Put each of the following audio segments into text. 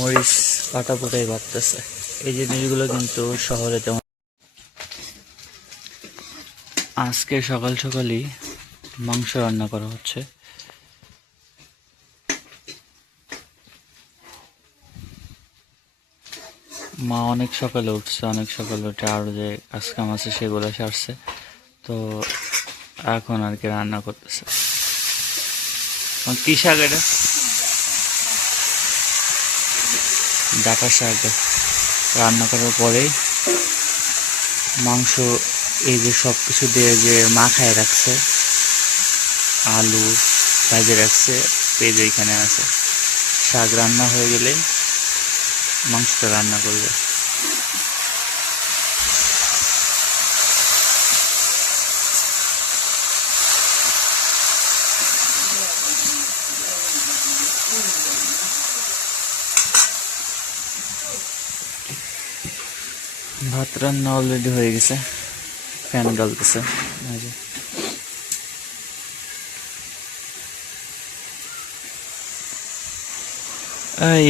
মরিচ কাটা পোটাই বাড়তেছে। এই জিনিসগুলো কিন্তু শহরে তেমন। আজকে সকাল সকালই মাংস রান্না করা হচ্ছে। মা অনেক সকালে উঠছে, অনেক সকালে উঠে আরও যে কাজ কাম আছে সেগুলো সারছে, তো এখন আর কি রান্না করতেছে। কি শাক এটা? ডাঁটা শাক। রান্না করার পরেই মাংস এই যে সব কিছু দিয়ে যে মাখায় রাখছে, আলু ভেজে রাখছে, পেঁয়াজ এখানে আছে। শাক রান্না হয়ে গেলে মাংসটা রান্না করবে। ভাত রান্না অলরেডি হয়ে গেছে, ফ্যান জ্বলতেছে।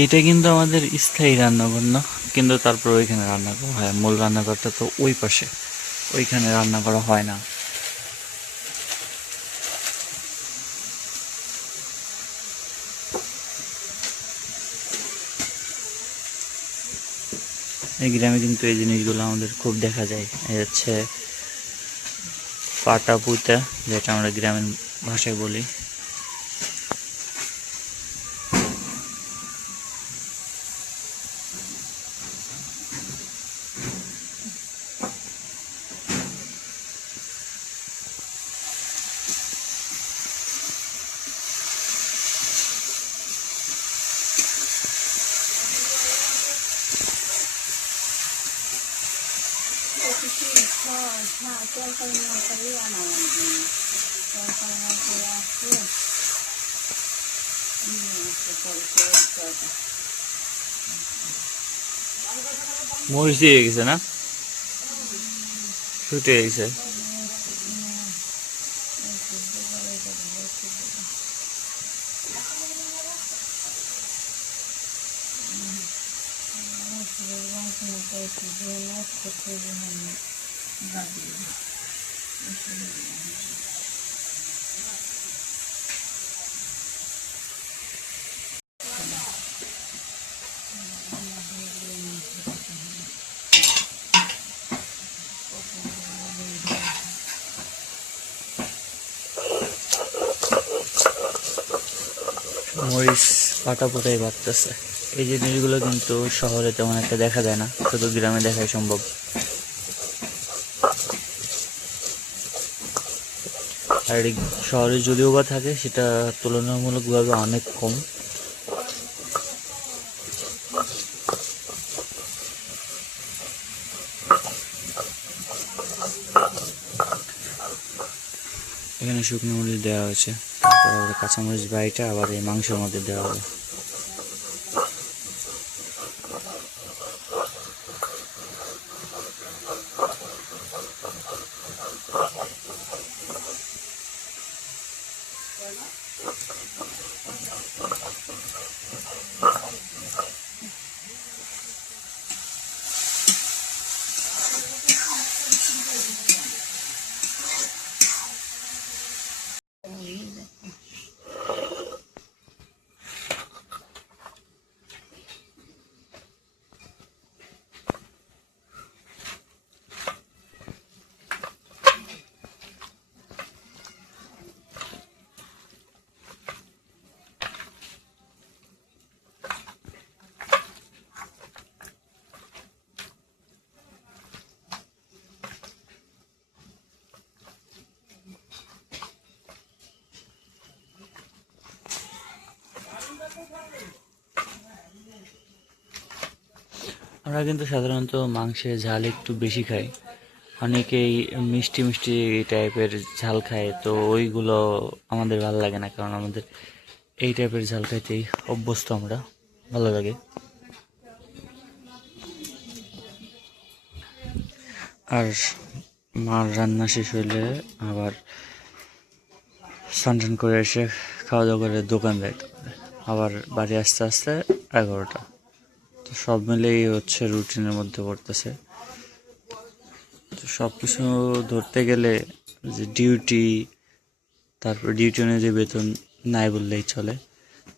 এটা কিন্তু আমাদের স্থায়ী রান্নাঘর না, কিন্তু তারপর ওইখানে রান্না করা হয়। মূল রান্নাঘরটা তো ওই পাশে, ওইখানে রান্না করা হয় না। এই গ্রামে কিন্তু এই জিনিসগুলো আমাদের খুব দেখা যায়। এই হচ্ছে পাটা পুঁতা, যেটা আমরা গ্রামের ভাষায় বলি। মরিচ দিয়ে গেছে না, ছুটে গেছে। মরিচ কাটা পোটাই বাড়তেছে। এই জিনিসগুলো কিন্তু শহরে তেমন একটা দেখা যায় না, শুধু গ্রামে দেখাই সম্ভব। আর শহরে যদিও বা থাকে, সেটা তুলনামূলকভাবে অনেক কম। এখানে শুকনো মরিচ দেওয়া হয়েছে, তারপর কাঁচামরিচ বাড়িটা আবার এই মাংসের মধ্যে দেওয়া হবে। আমরা কিন্তু সাধারণত মাংসের ঝাল একটু বেশি খাই। অনেকেই মিষ্টি মিষ্টি টাইপের ঝাল খায়, তো ওইগুলো আমাদের ভালো লাগে না, কারণ আমাদের এই টাইপের ঝাল খাইতেই অভ্যস্ত আমরা, ভালো লাগে। আর মার রান্না শেষ হইলে আবার স্নান টান করে এসে খাওয়া দাওয়া করে দোকান যাইতে হবে, আবার বাড়ি আসতে আসতে 11টা। সব মিলেই হচ্ছে রুটিনের মধ্যে পড়তেছে। তো সব কিছু ধরতে গেলে যে ডিউটি, তারপর ডিউটি অনুযায়ী বেতন নাই বললেই চলে।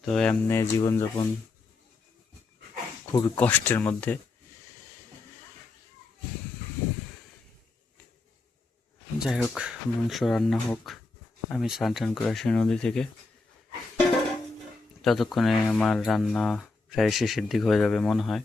তো এমনি জীবনযাপন খুবই কষ্টের মধ্যে। যাই হোক, মাংস রান্না হোক, আমি স্নান টান করে আসি নদী থেকে। ততক্ষণে আমার রান্না প্রায় শেষের দিক হয়ে যাবে মনে হয়।